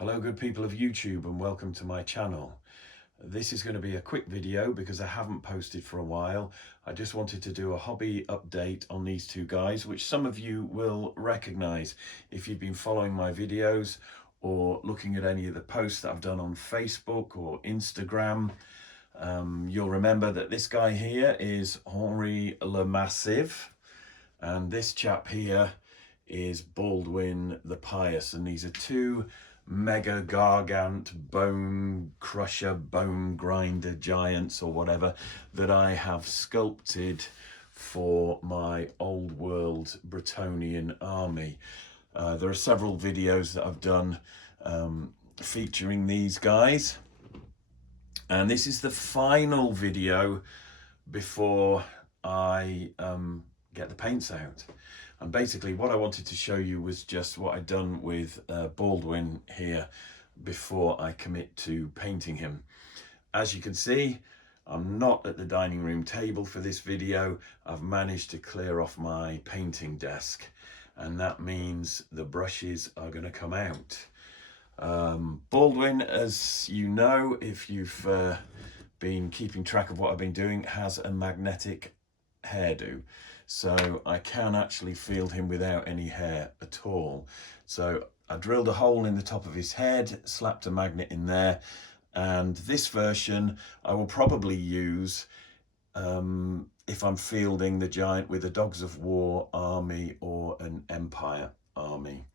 Hello good people of YouTube and welcome to my channel. This is going to be a quick video because I haven't posted for a while. I just wanted to do a hobby update on these two guys, which some of you will recognize if you've been following my videos or looking at any of the posts that I've done on Facebook or Instagram. You'll remember that this guy here is Henri le Massive and this chap here is Baldwin the Pious, and these are two mega gargant bone crusher, bone grinder giants or whatever that I have sculpted for my old world Bretonnian army. There are several videos that I've done featuring these guys, and this is the final video before I get the paints out. And basically what I wanted to show you was just what I'd done with Baldwin here before I commit to painting him. As you can see, I'm not at the dining room table for this video. I've managed to clear off my painting desk, and that means the brushes are going to come out. Baldwin, as you know, if you've been keeping track of what I've been doing, has a magnetic hairdo. So I can actually field him without any hair at all. So I drilled a hole in the top of his head, slapped a magnet in there, and this version I will probably use if I'm fielding the giant with a Dogs of War army or an Empire army.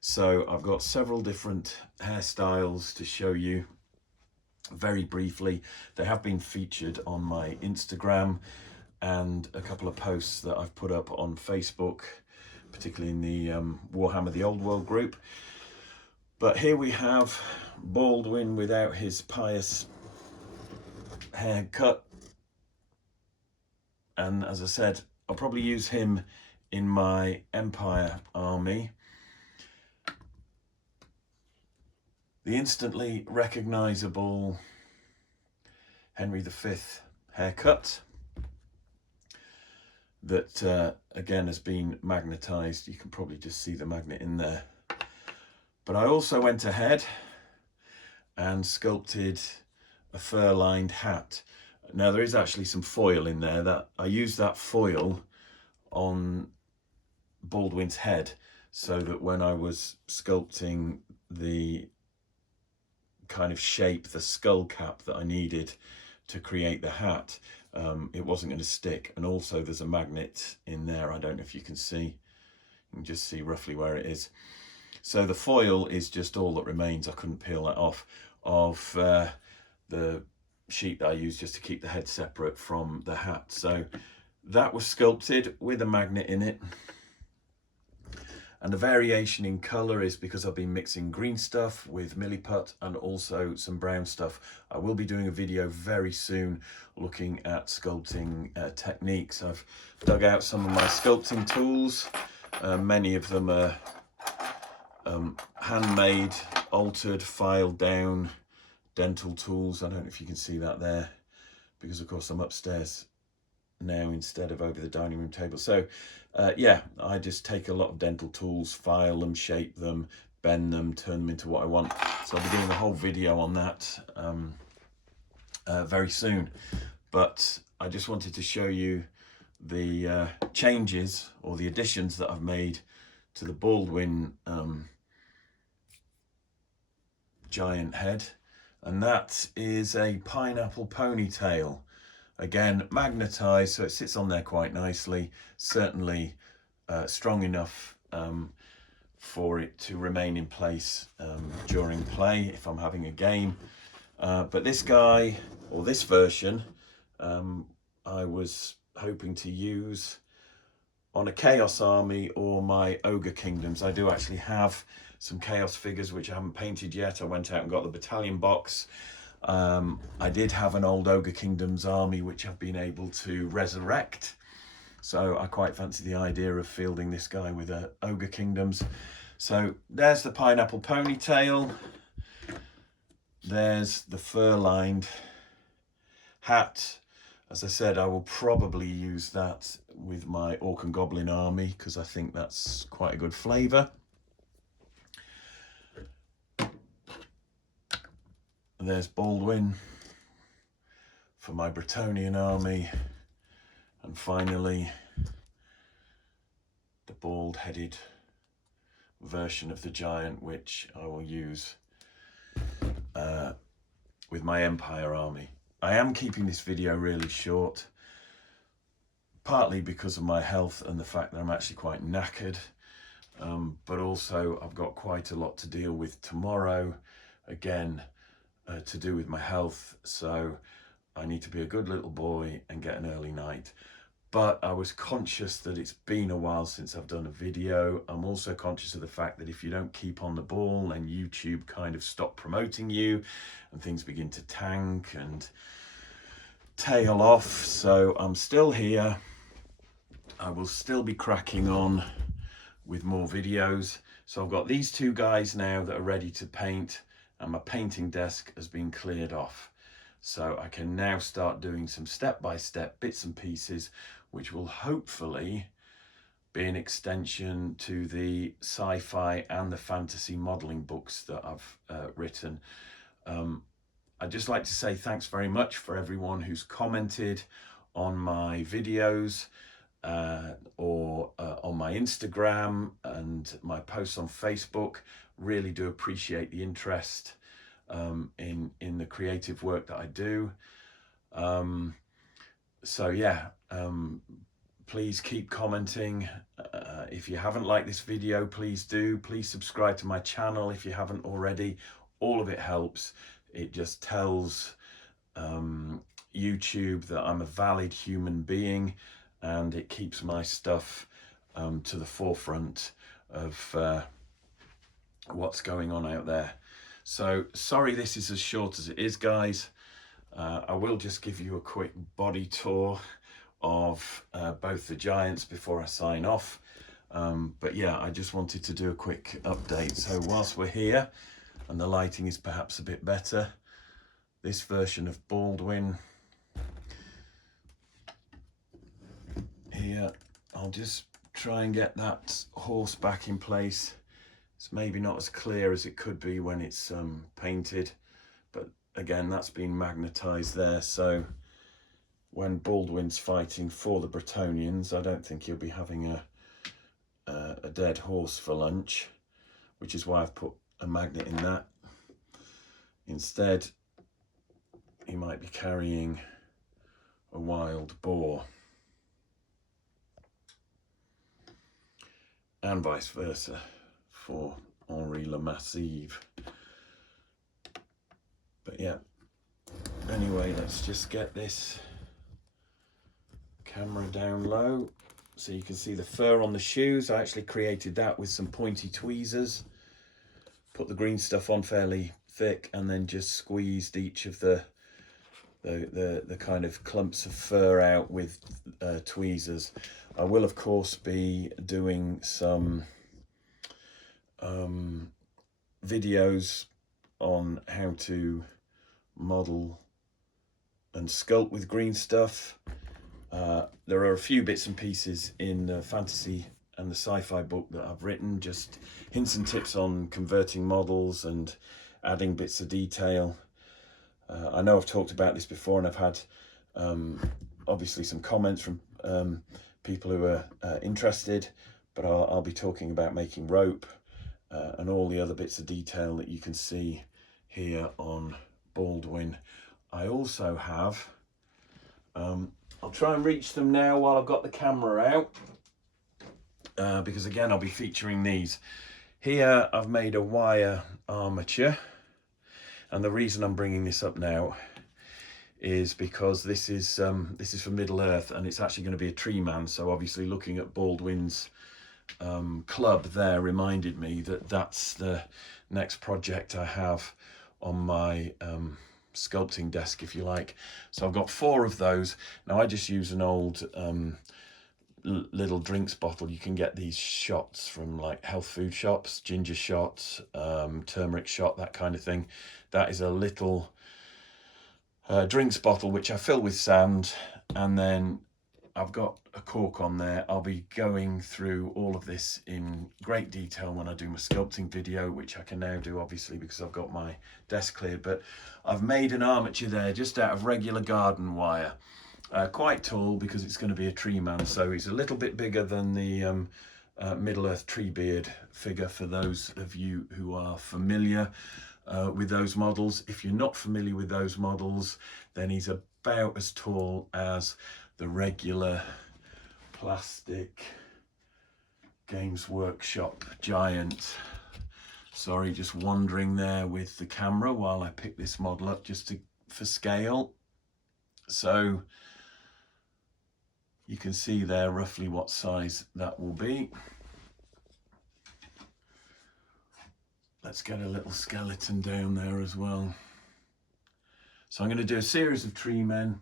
So I've got several different hairstyles to show you very briefly. They have been featured on my Instagram and a couple of posts that I've put up on Facebook, particularly in the Warhammer the Old World group. But here we have Baldwin without his pious haircut, and as I said, I'll probably use him in my Empire army. The instantly recognizable Henri V haircut that again has been magnetized. You can probably just see the magnet in there. But I also went ahead and sculpted a fur-lined hat. Now there is actually some foil in there. That I used that foil on Baldwin's head so that when I was sculpting the kind of shape, the skull cap that I needed to create the hat, it wasn't going to stick. And also there's a magnet in there. I don't know if you can see. You can just see roughly where it is. So the foil is just all that remains. I couldn't peel that off of the sheet that I used just to keep the head separate from the hat. So that was sculpted with a magnet in it. And the variation in colour is because I've been mixing green stuff with milliput and also some brown stuff. I will be doing a video very soon looking at sculpting techniques. I've dug out some of my sculpting tools. Many of them are handmade, altered, filed down dental tools. I don't know if you can see that there, because of course I'm upstairs now instead of over the dining room table. So yeah, I just take a lot of dental tools, file them, shape them, bend them, turn them into what I want. So I'll be doing a whole video on that very soon. But I just wanted to show you the changes or the additions that I've made to the Baldwin giant head, and that is a pineapple ponytail. Again, magnetized, so it sits on there quite nicely. Certainly strong enough for it to remain in place during play if I'm having a game. But this guy, or this version, I was hoping to use on a Chaos army or my Ogre Kingdoms. I do actually have some Chaos figures which I haven't painted yet. I went out and got the battalion box. I did have an old Ogre Kingdoms army which I've been able to resurrect, so I quite fancy the idea of fielding this guy with a Ogre Kingdoms. So there's the pineapple ponytail, there's the fur-lined hat. As I said, I will probably use that with my Orc and Goblin army because I think that's quite a good flavour. there's Baldwin for my Bretonnian army, and finally the bald-headed version of the giant, which I will use with my Empire army. I am keeping this video really short, partly because of my health and the fact that I'm actually quite knackered, but also I've got quite a lot to deal with tomorrow, again, to do with my health, so I need to be a good little boy and get an early night. But I was conscious that it's been a while since I've done a video. I'm also conscious of the fact that if you don't keep on the ball, then YouTube kind of stop promoting you and things begin to tank and tail off. So I'm still here. I will still be cracking on with more videos. So I've got these two guys now that are ready to paint, and my painting desk has been cleared off. So I can now start doing some step-by-step bits and pieces, which will hopefully be an extension to the sci-fi and the fantasy modeling books that I've written. I'd just like to say thanks very much for everyone who's commented on my videos or on my Instagram and my posts on Facebook. Really do appreciate the interest in the creative work that I do. So yeah, please keep commenting. If you haven't liked this video, please do. Please subscribe to my channel if you haven't already. All of it helps. It just tells YouTube that I'm a valid human being, and it keeps my stuff to the forefront of what's going on out there. So sorry this is as short as it is, guys. I will just give you a quick body tour of both the giants before I sign off. But yeah, I just wanted to do a quick update. So whilst we're here and the lighting is perhaps a bit better, this version of Baldwin here, I'll just try and get that horse back in place. It's maybe not as clear as it could be when it's painted, but again, that's been magnetized there. So when Baldwin's fighting for the Bretonnians, I don't think he'll be having a dead horse for lunch, which is why I've put a magnet in that. Instead, he might be carrying a wild boar, and vice versa for Henri le Massive. But yeah, anyway, let's just get this camera down low so you can see the fur on the shoes. I actually created that with some pointy tweezers, put the green stuff on fairly thick, and then just squeezed each of the kind of clumps of fur out with tweezers. I will of course be doing some videos on how to model and sculpt with green stuff. There are a few bits and pieces in the fantasy and the sci-fi book that I've written, just hints and tips on converting models and adding bits of detail. I know I've talked about this before, and I've had obviously some comments from people who are interested, but I'll be talking about making rope and all the other bits of detail that you can see here on Baldwin. I also have, I'll try and reach them now while I've got the camera out, because again I'll be featuring these. Here I've made a wire armature, and the reason I'm bringing this up now is because this is for Middle Earth, and it's actually going to be a tree man. So obviously looking at Baldwin's club there reminded me that that's the next project I have on my sculpting desk, if you like. So I've got 4 of those. Now I just use an old little drinks bottle. You can get these shots from like health food shops, ginger shots, turmeric shot, that kind of thing. That is a little drinks bottle which I fill with sand, and then I've got a cork on there. I'll be going through all of this in great detail when I do my sculpting video, which I can now do obviously because I've got my desk cleared. But I've made an armature there just out of regular garden wire, quite tall because it's going to be a tree man, so he's a little bit bigger than the Middle-earth Treebeard figure, for those of you who are familiar with those models. If you're not familiar with those models, then he's about as tall as the regular plastic Games Workshop Giant. Sorry, just wandering there with the camera while I pick this model up just for scale. So you can see there roughly what size that will be. Let's get a little skeleton down there as well. So I'm going to do a series of tree men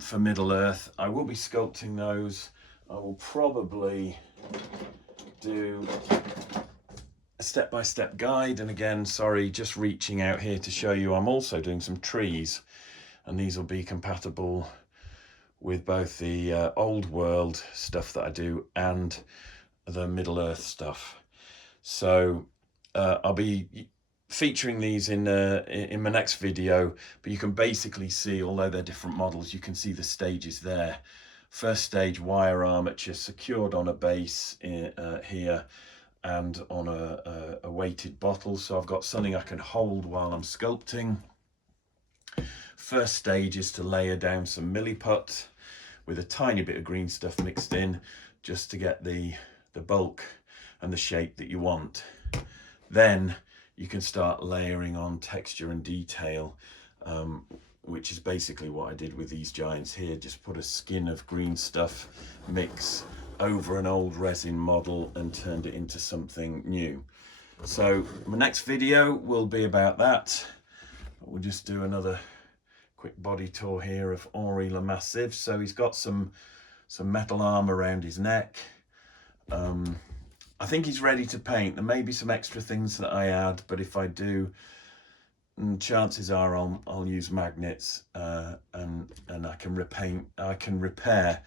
for Middle Earth. I will be sculpting those. I will probably do a step-by-step guide, and again, sorry, just reaching out here to show you I'm also doing some trees, and these will be compatible with both the old world stuff that I do and the Middle Earth stuff. So I'll be featuring these in my next video, but you can basically see, although they're different models, you can see the stages there. First stage, wire armature secured on a base here and on a weighted bottle, so I've got something I can hold while I'm sculpting. First stage is to layer down some milliput with a tiny bit of green stuff mixed in, just to get the bulk and the shape that you want. Then you can start layering on texture and detail, which is basically what I did with these giants here. Just put a skin of green stuff mix over an old resin model and turned it into something new. So my next video will be about that. We'll just do another quick body tour here of Henri le Massif. So he's got some metal arm around his neck. I think he's ready to paint. There may be some extra things that I add, but if I do, chances are I'll use magnets and I can repaint. I can repair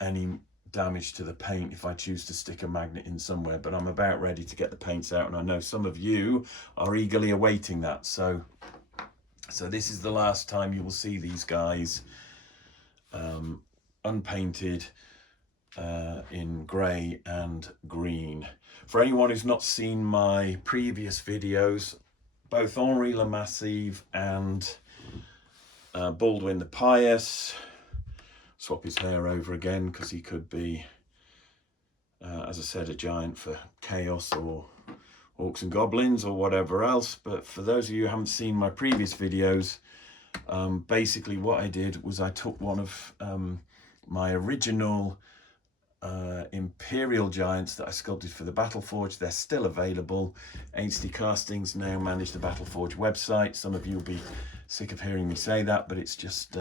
any damage to the paint if I choose to stick a magnet in somewhere. But I'm about ready to get the paints out, and I know some of you are eagerly awaiting that. So this is the last time you will see these guys unpainted in grey and green. For anyone who's not seen my previous videos, both Henri le Massif and Baldwin the Pious, swap his hair over again because he could be, as I said, a giant for chaos or orcs and goblins or whatever else. But for those of you who haven't seen my previous videos, basically what I did was I took one of my original Imperial Giants that I sculpted for the Battleforge. They're still available. HD Castings now manage the Battleforge website. Some of you will be sick of hearing me say that, but it's just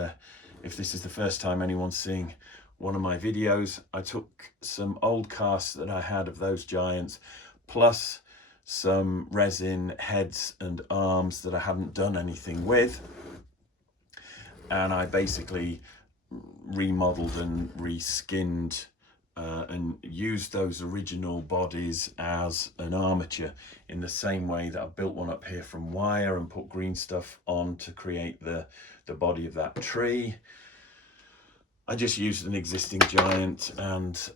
if this is the first time anyone's seeing one of my videos, I took some old casts that I had of those giants, plus some resin heads and arms that I hadn't done anything with, and I basically remodeled and reskinned and used those original bodies as an armature, in the same way that I built one up here from wire and put green stuff on to create the body of that tree. I just used an existing giant and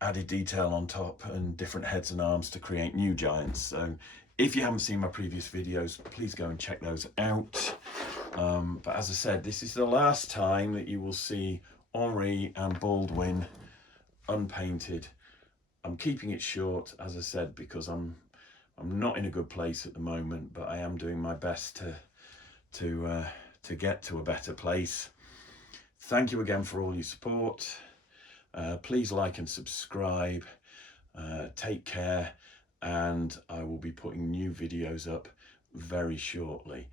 added detail on top and different heads and arms to create new giants. So if you haven't seen my previous videos, please go and check those out. But as I said, this is the last time that you will see Henri and Baldwin unpainted. I'm keeping it short, as I said, because I'm not in a good place at the moment, but I am doing my best to get to a better place. Thank you again for all your support. Please like and subscribe. Take care, and I will be putting new videos up very shortly.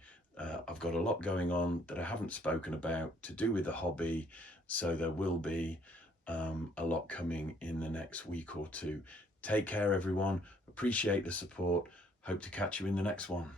I've got a lot going on that I haven't spoken about to do with the hobby, so there will be a lot coming in the next week or two. Take care, everyone. Appreciate the support. Hope to catch you in the next one.